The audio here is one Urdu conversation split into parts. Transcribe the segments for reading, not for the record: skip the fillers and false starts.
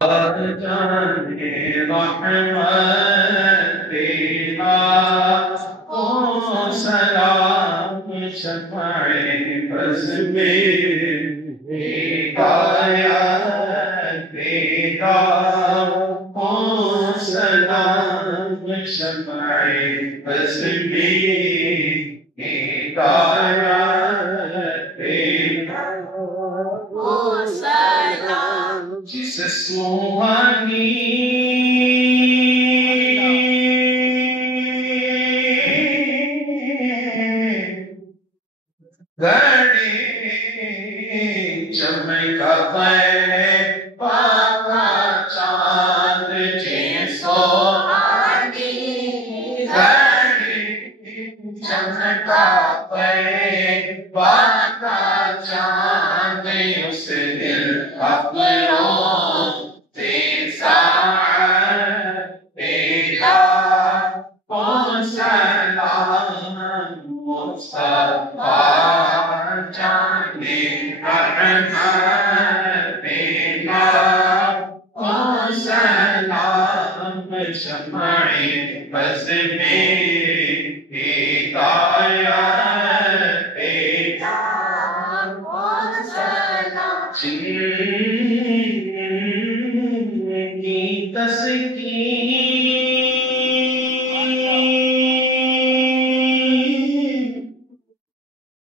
جانے رحمت تیرا او سلام شفع بز میں ہدایت تیرا او سلام شفع بز میں ہدایت تیرا او سلام جس سوہانی گھڑی چمکا پاکا چاند جس سوہانی گھڑی چمکا پاکا چاند اس دل اپنوں سے ساعت تیرا او سلام مصطفیٰ جانے رحمت تیرا او سلام شمع بز میں ہدایت تیرا او سلام کی تسکین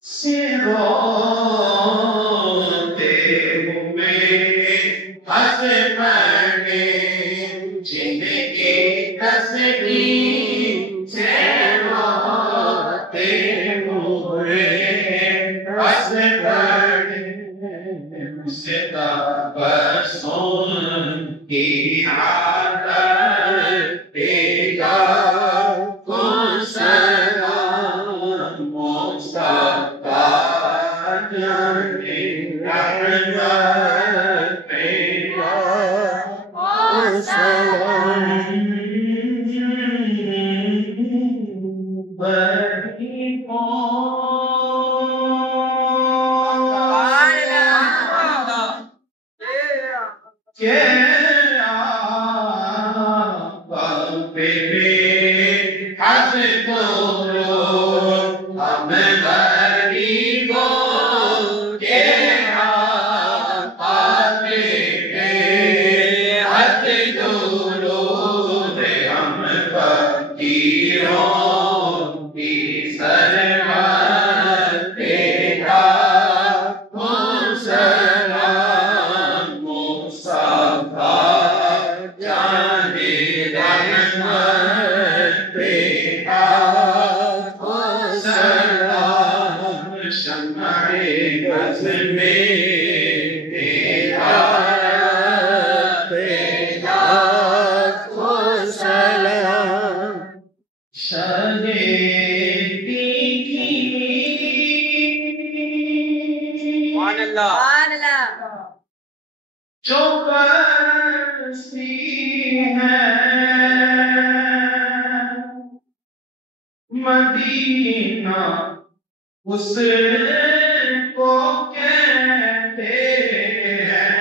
سے روتے ہوئے ہنس پڑے جن کی تسکین سے روتے ہوئے ہنس پڑے تبسم کی عادت تیرا او سلام مصطفیٰ جانے رحمت تیرا او سلام بڑی کہ آقا پہ حج کرو ہم غریبوں کے آقا پہ حج کرو ہم فقیروں کی سرور تیرا او سلام مصطفیٰ جانے رحمت تیرا او سلام شمع بز میں ہدایت تیرا او سلام شگیفی کی جو بستی ہے مدینہ اس کو کہتے ہیں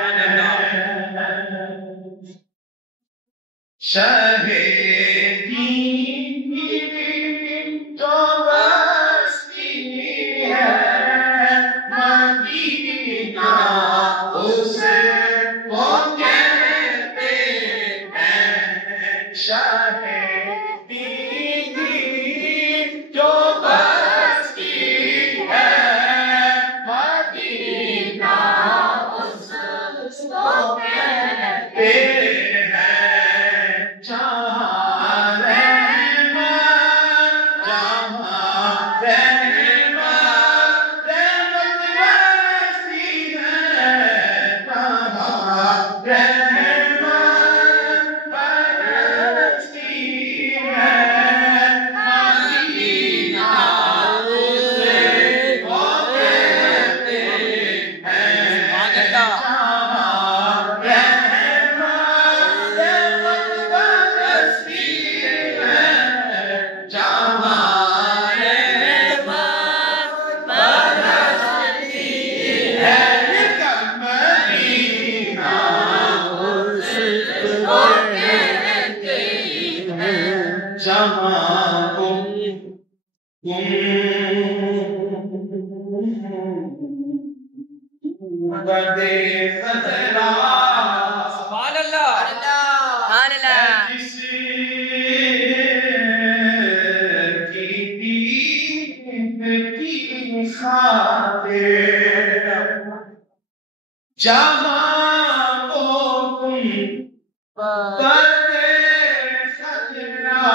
شہر کی جو بستی ہے مدینہ اس کو کہتے ہیں شہر جو بستی ہے مدینہ اس کو کہتے ہیں جہاں جہاں تم بدے خطرہ سبحان اللہ سبحان اللہ جس کی خاطر جہاں کو تم بدے خطرہ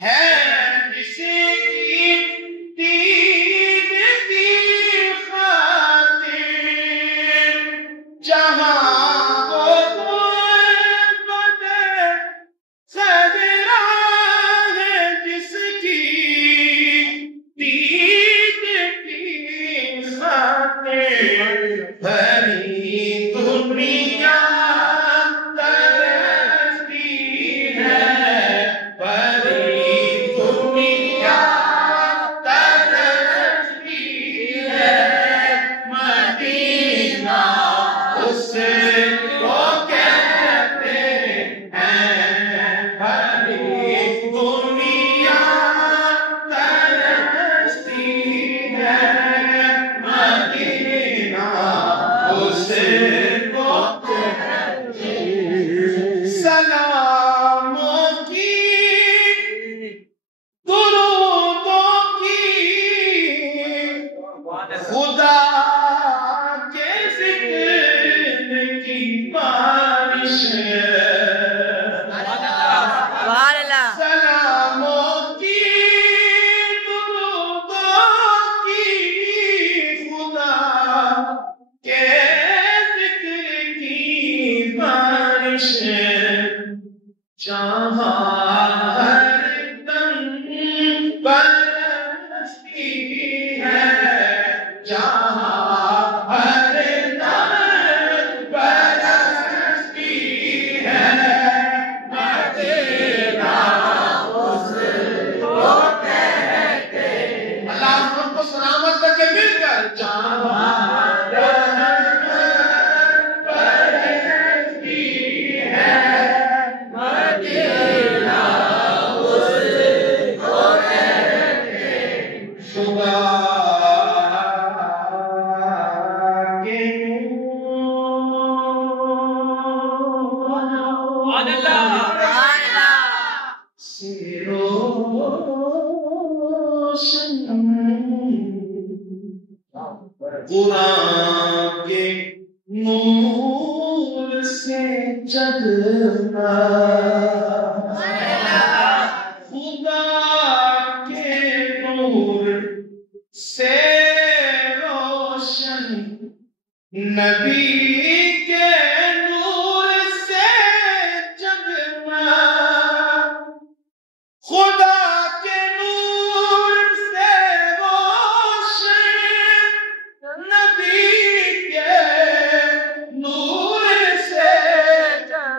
ہے کسی کی دید کی خاطر جہاں کو تم بدے خطرہ ہے جس کی دید کی خاطر بھری دنیا قرآن کے نور سے جگنا خدا کے نور سے روشن نبی کے نور سے جگنا خدا کے نور سے روشن نبی کے نور سے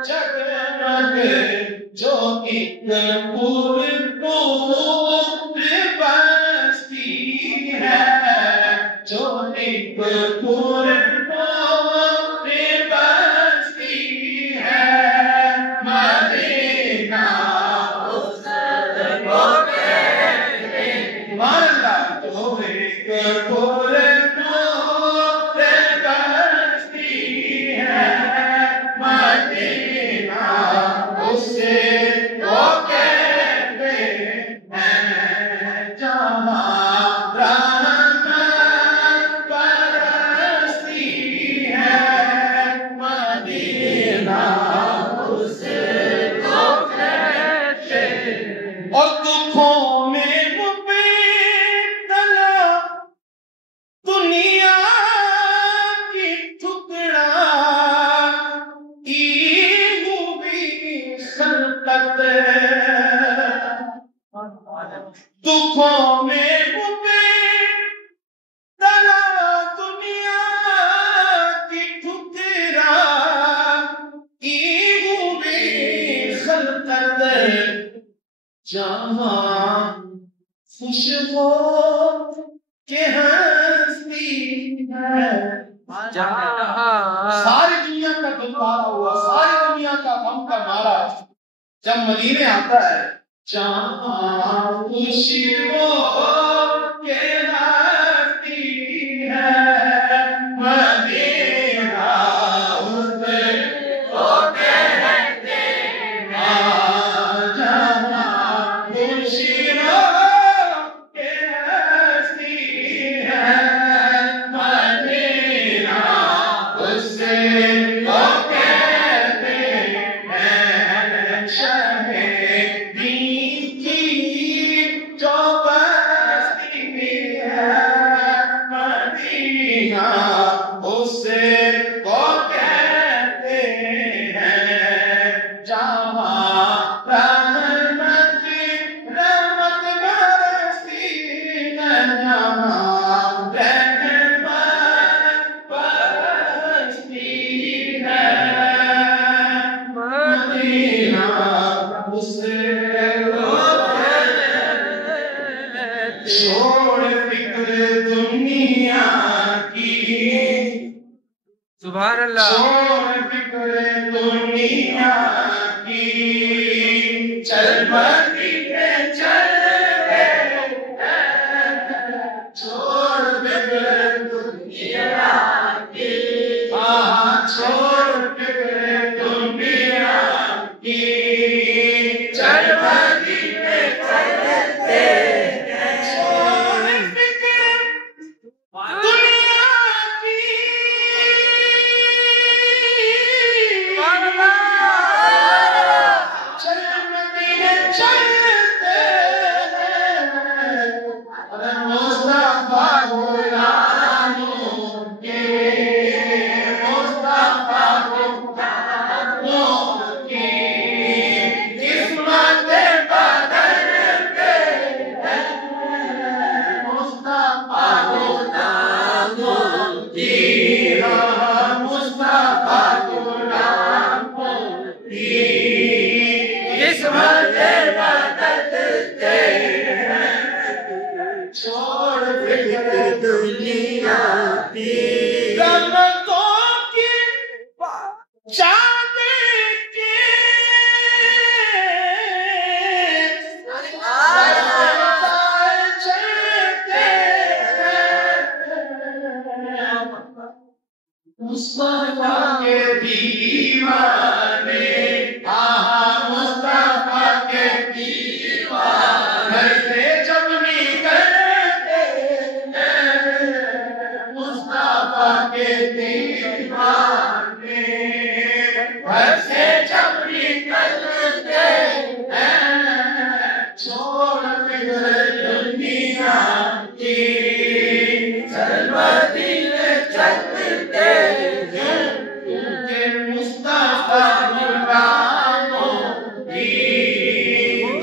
جگمگ جو ایک پور بستی ہے جو ایک پور بستی ہے مدینہ اس کو کہتے ہیں اللہ جو ایک پور بستی ہے مدینہ اسے کو کہتے ہیں جہاں رحمت برستی ہے مدینہ اسے کو کہتے ہیں اور دکھوں میں مبتلا دنیا کی ٹکڑا خلقت دکھوں میں مبتلا دنیا کی ٹھکرا خلقت جہاں خوش ہو کہ ہستی ہے ساری دنیا کا دل مارا ہوا ساری دنیا کا غم کا مارا جب مدینے آتا ہے جہاں خوشیوں کے ہستی ہے مدینہ اسے کو کہتے ہیں جہاں خوشیوں کے ہستی ہے مدینہ اسے کو کہتے ہیں شہر جو بستی ہے مدینہ اسے کو کہتے ہیں جہاں رحمت برستی ہے جہاں رحمت برستی ہے مدینہ اسے چھوڑ فکر دنیا کی سبحان اللہ چھوڑ فکر دنیا کی چل مدینے چلتے چھوڑ فکر دنیا کی چھوڑ فکر دنیا کی چل مدینے چلتے چھوڑ فکر دنیا کی رحمتوں کی چاند کے چلتے مصطفیٰ کے دیوانے مصطفیٰ کے دیوانے گھر سے جب نکلتے مصطفیٰ کے دیوانے گھر سے جب نکلتے چھوڑ فکر دنیا کی چل مدینے چلتے کہ مصطفیٰ غلاموں کی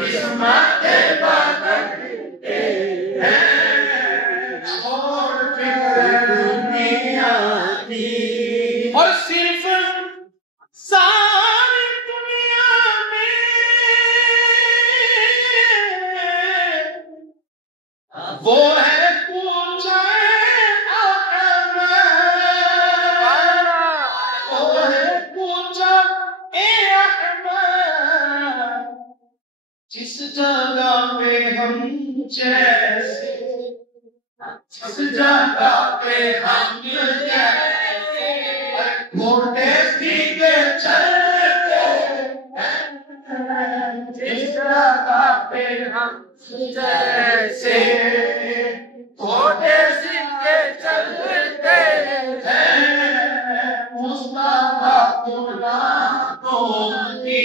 قسمت بدلتے ہیں چھوڑ فکر دنیا کی اور صرف ساری دنیا میں وہ ہے پوچھا جس جگہ پہ ہم جیسے جس جگہ پہ ہم جیسے موٹے سیدھے چلتے جس جگہ پہ ہم جیسے موٹے سیدھے چلتے ہیں مصطفیٰ غلاموں کی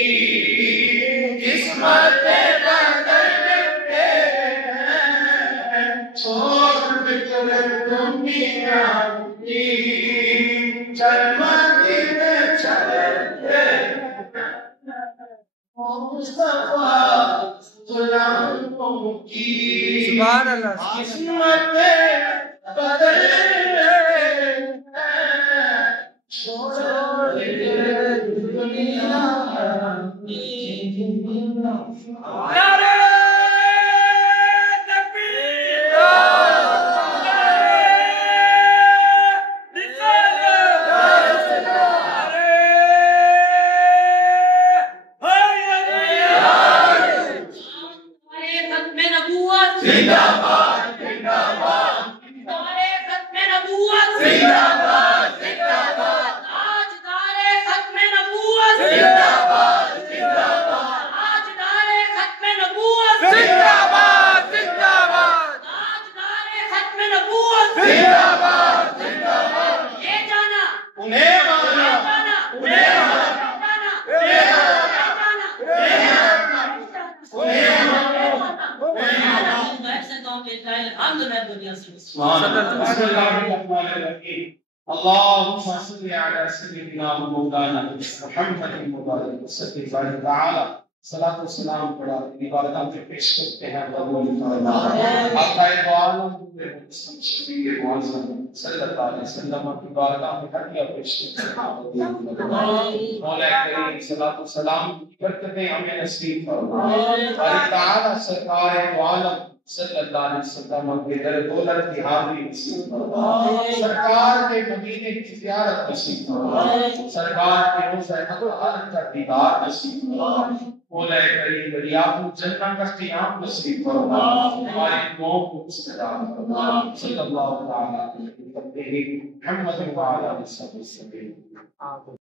قسمت بدلتے ہیں چھوڑ فکر دنیا کی چل مدینے چلتے مصطفیٰ غلاموں کی سبحان اللہ قسمت بدلتے ہیں چھوڑ فکر دنیا کی سبحان اللہ. بسم اللہ الرحمن الرحیم. اللهم صل على سيدنا مولانا محمد مبارک وسلم وبارک تعالی. صلاۃ و سلام پڑھا اپنی بارگاہ میں پیش کرتے ہیں. قبول فرما. آقا عالم شفیع معظم صلی اللہ علیہ وسلم کی بارگاہ میں ہدیہ پیش کرتے ہیں. مولا کریم صلاۃ و سلام کی برکتیں ہمیں نصیب فرما. بارک تعالی سرکار عالم صلی اللہ علیہ وسلم کے در دولت کی حاضری نصیب فرما. سرکار کے مدینے کی زیارت نصیب فرما. سرکار کے روضہ اطہر کا دیدار نصیب فرما. مولا کریم دریافت الجنہ کا قیام نصیب فرما. ہماری قوم کو استدار فرما. صلی اللہ تعالی علیہ وسلم محمد وعلی آلہ وصحبہ وسلم.